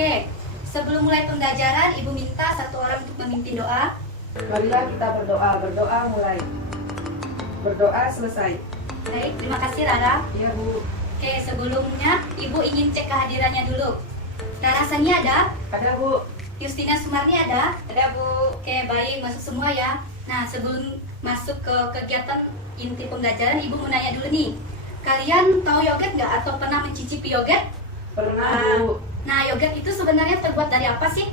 Oke, sebelum mulai pembelajaran, Ibu minta satu orang untuk memimpin doa. Marilah kita berdoa. Berdoa mulai. Berdoa selesai. Baik, terima kasih Rara. Iya, Bu. Oke, sebelumnya Ibu ingin cek kehadirannya dulu. Rara Sani ada? Ada, Bu. Justina Sumarni ada? Ada, Bu. Oke, baik, masuk semua ya. Nah, sebelum masuk ke kegiatan inti pembelajaran, Ibu mau nanya dulu nih. Kalian tahu yogurt nggak atau pernah mencicipi yogurt? Pernah, Bu. Nah, yogurt itu sebenarnya terbuat dari apa sih?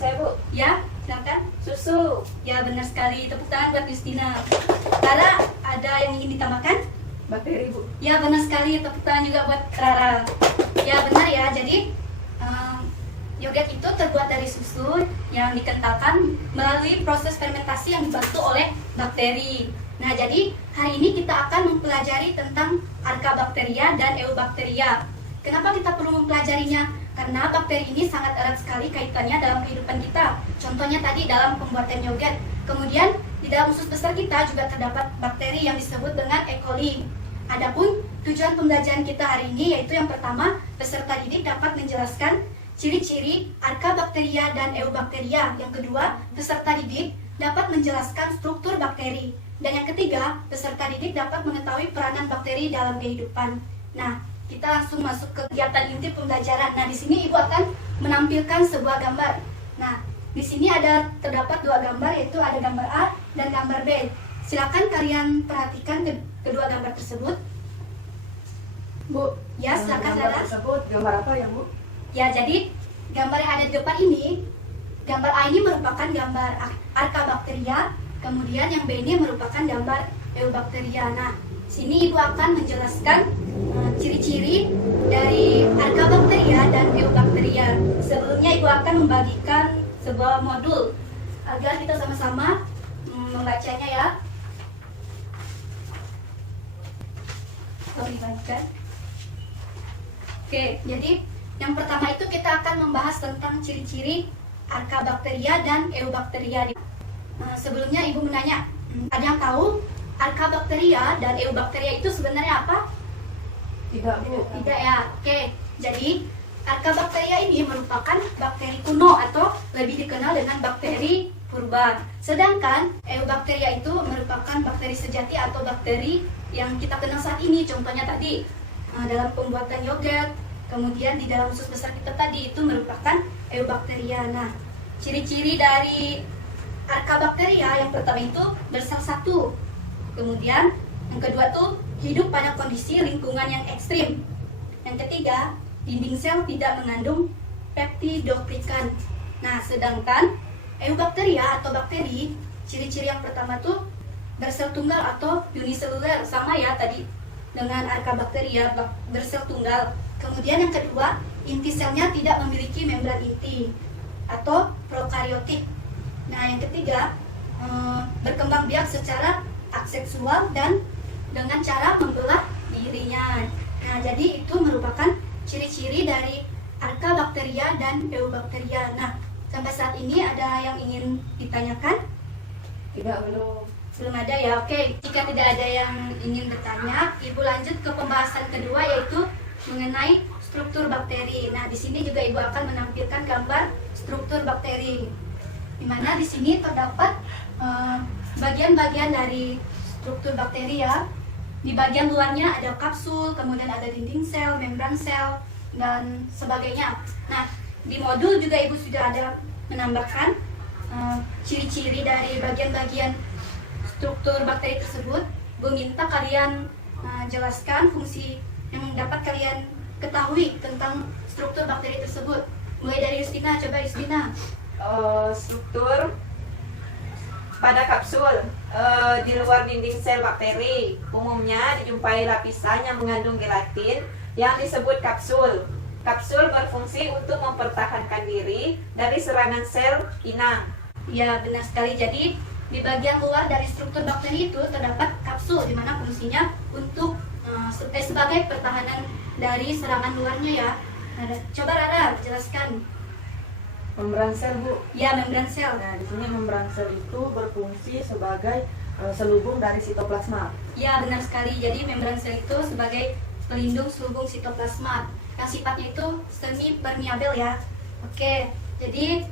Saya, Bu. Ya, silakan. Susu. Ya, benar sekali. Tepuk tangan buat Justina. Rara, ada yang ingin ditambahkan? Bakteri, Bu. Ya, benar sekali. Tepuk tangan juga buat Rara. Ya, benar ya. Jadi, yogurt itu terbuat dari susu yang dikentalkan melalui proses fermentasi yang dibantu oleh bakteri. Nah, jadi hari ini kita akan mempelajari tentang Archaebacteria dan Eubacteria. Kenapa kita perlu mempelajarinya? Karena bakteri ini sangat erat sekali kaitannya dalam kehidupan kita. Contohnya tadi dalam pembuatan yogurt. Kemudian di dalam usus besar kita juga terdapat bakteri yang disebut dengan E. coli. Adapun tujuan pembelajaran kita hari ini yaitu yang pertama, peserta didik dapat menjelaskan ciri-ciri Archaebacteria dan Eubacteria. Yang kedua, peserta didik dapat menjelaskan struktur bakteri. Dan yang ketiga, peserta didik dapat mengetahui peranan bakteri dalam kehidupan. Nah, kita langsung masuk ke kegiatan inti pembelajaran. Nah, di sini Ibu akan menampilkan sebuah gambar. Nah, di sini terdapat dua gambar, yaitu ada gambar A dan gambar B. Silakan kalian perhatikan kedua gambar tersebut. Bu. Ya, silakan Gambar Rara. tersebut gambar apa ya, Bu? Ya, jadi gambar yang ada di depan ini, gambar A ini merupakan gambar Archaebacteria, kemudian yang B ini merupakan gambar Eubacteria. Nah, sini Ibu akan menjelaskan ciri-ciri dari Archaebacteria dan Eubacteria. Sebelumnya Ibu akan membagikan sebuah modul agar kita sama-sama membacanya ya. Dibagikan. Oke, jadi yang pertama itu kita akan membahas tentang ciri-ciri Archaebacteria dan Eubacteria. Sebelumnya Ibu menanya, ada yang tahu Archaebacteria dan Eubacteria itu sebenarnya apa? Tidak, Bu. Tidak ya. Oke, jadi Archaebacteria ini merupakan bakteri kuno atau lebih dikenal dengan bakteri purba. Sedangkan Eubacteria itu merupakan bakteri sejati atau bakteri yang kita kenal saat ini. Contohnya tadi dalam pembuatan yogurt. Kemudian di dalam usus besar kita tadi itu merupakan Eubacteria. Nah, ciri-ciri dari Archaebacteria yang pertama itu bersel satu. Kemudian yang kedua tuh hidup pada kondisi lingkungan yang ekstrim. Yang ketiga, dinding sel tidak mengandung peptidoglikan. Nah, sedangkan Eubacteria atau bakteri, ciri-ciri yang pertama tuh bersel tunggal atau uniseluler, sama ya tadi dengan Archaebacteria bersel tunggal. Kemudian yang kedua, inti selnya tidak memiliki membran inti atau prokariotik. Nah, yang ketiga, berkembang biak secara aseksual dan dengan cara membelah dirinya. Nah, jadi itu merupakan ciri-ciri dari Archaebacteria dan Eubacteria. Nah, sampai saat ini ada yang ingin ditanyakan? Tidak, belum. Belum ada ya. Oke, jika tidak ada yang ingin bertanya, Ibu lanjut ke pembahasan kedua yaitu mengenai struktur bakteri. Nah, di sini juga Ibu akan menampilkan gambar struktur bakteri. Di mana di sini terdapat bagian-bagian dari struktur bakteri ya. Di bagian luarnya ada kapsul, kemudian ada dinding sel, membran sel, dan sebagainya. Nah, di modul juga Ibu sudah ada menambahkan ciri-ciri dari bagian-bagian struktur bakteri tersebut. Bu minta kalian jelaskan fungsi yang dapat kalian ketahui tentang struktur bakteri tersebut. Mulai dari Justina, coba Justina. Struktur pada kapsul di luar dinding sel bakteri umumnya dijumpai lapisan yang mengandung gelatin yang disebut kapsul. Kapsul berfungsi untuk mempertahankan diri dari serangan sel inang. Ya, benar sekali. Jadi di bagian luar dari struktur bakteri itu terdapat kapsul, di mana fungsinya untuk sebagai pertahanan dari serangan luarnya ya. Nah, coba Rara jelaskan. Membran sel, Bu. Ya, membran sel. Nah, di sini membran sel itu berfungsi sebagai selubung dari sitoplasma. Ya, benar sekali. Jadi membran sel itu sebagai pelindung selubung sitoplasma. yang sifatnya itu semi permeabel ya. Oke, jadi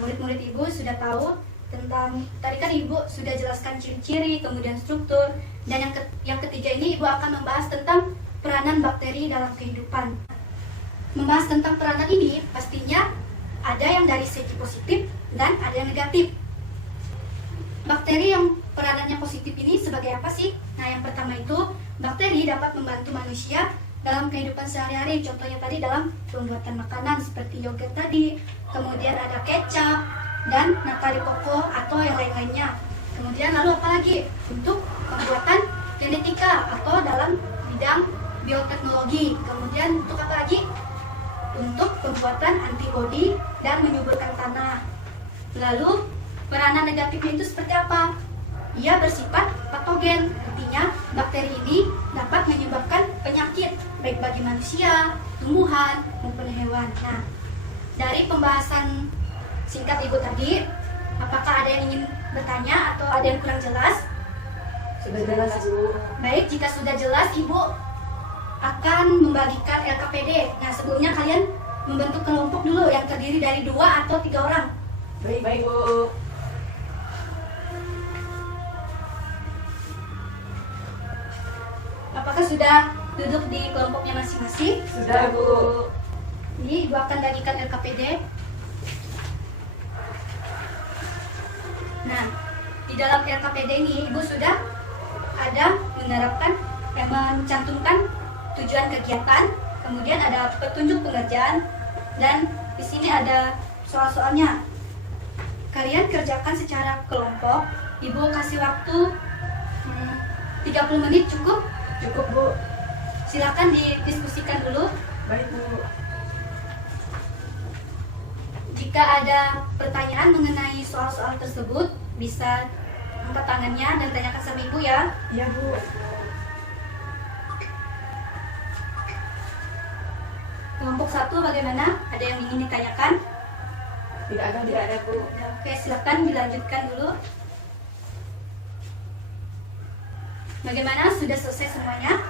murid-murid Ibu sudah tahu tentang, tadi kan Ibu sudah jelaskan ciri-ciri, kemudian struktur, dan yang ketiga ini Ibu akan membahas tentang peranan bakteri dalam kehidupan. Membahas tentang peranan ini pastinya ada yang dari segi positif dan ada yang negatif. Bakteri yang peranannya positif ini sebagai apa sih? Nah, yang pertama itu bakteri dapat membantu manusia dalam kehidupan sehari-hari. Contohnya tadi dalam pembuatan makanan seperti yogurt tadi, kemudian ada kecap dan nata de coco atau yang lain-lainnya. Kemudian lalu apalagi? Untuk pembuatan genetika atau dalam bidang bioteknologi. Kemudian untuk apa lagi? Untuk pembuatan antibodi dan menyuburkan tanah. Lalu peranan negatifnya itu seperti apa? Ia bersifat patogen, artinya bakteri ini dapat menyebabkan penyakit baik bagi manusia, tumbuhan, maupun hewan. Nah, dari pembahasan singkat Ibu tadi, apakah ada yang ingin bertanya atau ada yang kurang jelas? Sudah jelas, Bu. Baik, jika sudah jelas, Ibu akan membagikan LKPD. Nah, sebelumnya kalian membentuk kelompok dulu yang terdiri dari 2 atau 3 orang. Baik, Bu. Apakah sudah duduk di kelompoknya masing-masing? Sudah, Bu. Ini Ibu akan bagikan LKPD. Nah, di dalam LKPD ini Ibu sudah ada menerapkan mencantumkan tujuan kegiatan, kemudian ada petunjuk pengerjaan, dan di sini ada soal-soalnya. Kalian kerjakan secara kelompok. Ibu kasih waktu 30 menit cukup? Cukup, Bu. Silakan didiskusikan dulu. Baik, Bu. Jika ada pertanyaan mengenai soal-soal tersebut, bisa angkat tangannya dan tanyakan sama Ibu ya. Iya, Bu. Kelompok 1 bagaimana? Ada yang ingin ditanyakan? Tidak ada, Bu. Oke, silakan dilanjutkan dulu. Bagaimana? Sudah selesai semuanya?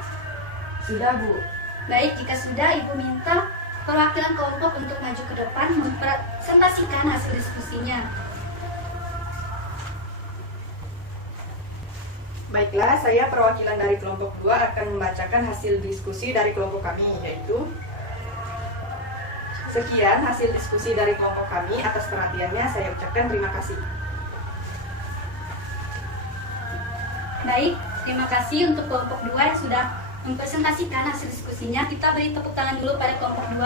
Sudah, Bu. Baik, jika sudah, Ibu minta perwakilan kelompok untuk maju ke depan mempresentasikan hasil diskusinya. Baiklah, saya perwakilan dari kelompok 2 akan membacakan hasil diskusi dari kelompok kami, yaitu sekian hasil diskusi dari kelompok kami. Atas perhatiannya saya ucapkan terima kasih. Baik, terima kasih untuk kelompok 2 yang sudah mempresentasikan hasil diskusinya. Kita beri tepuk tangan dulu pada kelompok 2.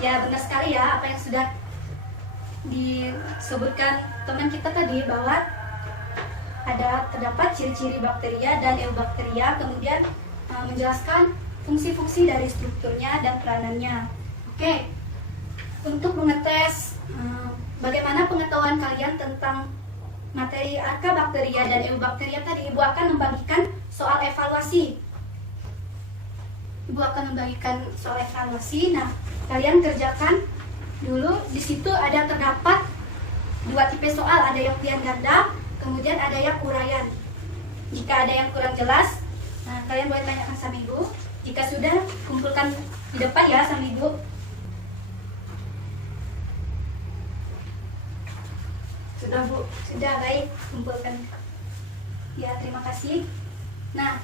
Ya, benar sekali ya apa yang sudah disebutkan teman kita tadi, bahwa terdapat ciri-ciri bakteria dan eubakteria, kemudian menjelaskan fungsi-fungsi dari strukturnya dan peranannya. Oke, untuk mengetes bagaimana pengetahuan kalian tentang materi Archaebacteria dan Eubacteria tadi, Ibu akan membagikan soal evaluasi. Ibu akan membagikan soal evaluasi. Nah, kalian kerjakan dulu. Di situ terdapat 2 tipe soal, ada yang pilihan ganda, kemudian ada yang uraian. Jika ada yang kurang jelas, nah kalian boleh tanyakan sama Ibu. Jika sudah, kumpulkan di depan ya sama Ibu. Sudah, Bu. Sudah, baik, kumpulkan. Ya, terima kasih. Nah,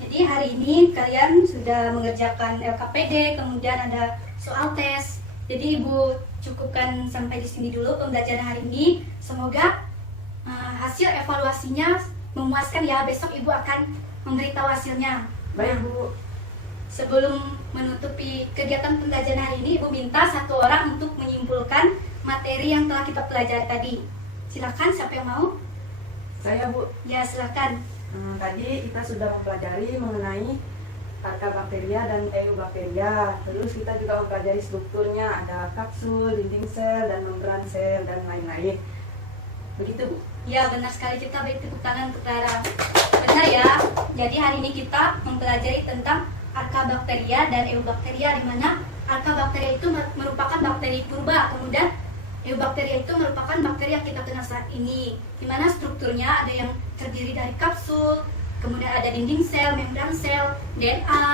jadi hari ini kalian sudah mengerjakan LKPD, kemudian ada soal tes. Jadi Ibu cukupkan sampai di sini dulu pembelajaran hari ini. Semoga hasil evaluasinya memuaskan ya. Besok Ibu akan memberitahu hasilnya. Baik, Bu. Sebelum menutupi kegiatan pembelajaran hari ini, Ibu minta 1 orang untuk menyimpulkan materi yang telah kita pelajari tadi. Silakan, siapa yang mau? Saya, Bu. Ya, silakan. Tadi kita sudah mempelajari mengenai Archaebacteria dan Eubacteria. Terus kita juga mempelajari strukturnya, ada kapsul, dinding sel, dan membran sel, dan lain-lain. Begitu, Bu. Ya, benar sekali, kita beri tepuk tangan untuk Clara. Benar ya. Jadi hari ini kita mempelajari tentang Archaebacteria dan Eubacteria, di mana Archaebacteria itu merupakan bakteri purba, kemudian Eubacteria itu merupakan bakteri yang kita kenal saat ini, di mana strukturnya ada yang terdiri dari kapsul, kemudian ada dinding sel, membran sel, DNA,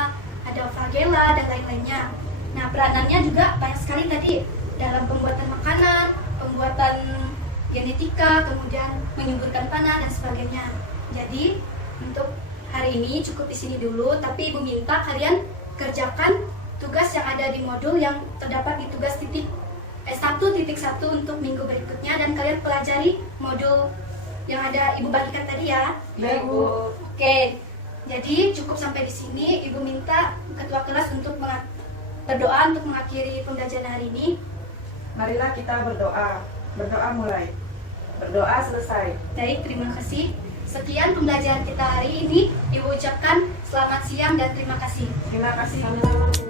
ada flagella dan lain-lainnya. Nah, peranannya juga banyak sekali tadi dalam pembuatan makanan, pembuatan genetika, kemudian menyuburkan tanah dan sebagainya. Jadi, untuk hari ini cukup di sini dulu, tapi Ibu minta kalian kerjakan tugas yang ada di modul yang terdapat di tugas 1.1 untuk minggu berikutnya, dan kalian pelajari modul yang ada Ibu bagikan tadi ya. Ya, Ibu. Oke, jadi cukup sampai di sini. Ibu minta ketua kelas untuk berdoa untuk mengakhiri pembelajaran hari ini. Marilah kita berdoa. Berdoa mulai. Berdoa selesai. Baik, terima kasih. Sekian pembelajaran kita hari ini. Ibu ucapkan selamat siang dan terima kasih. Terima kasih.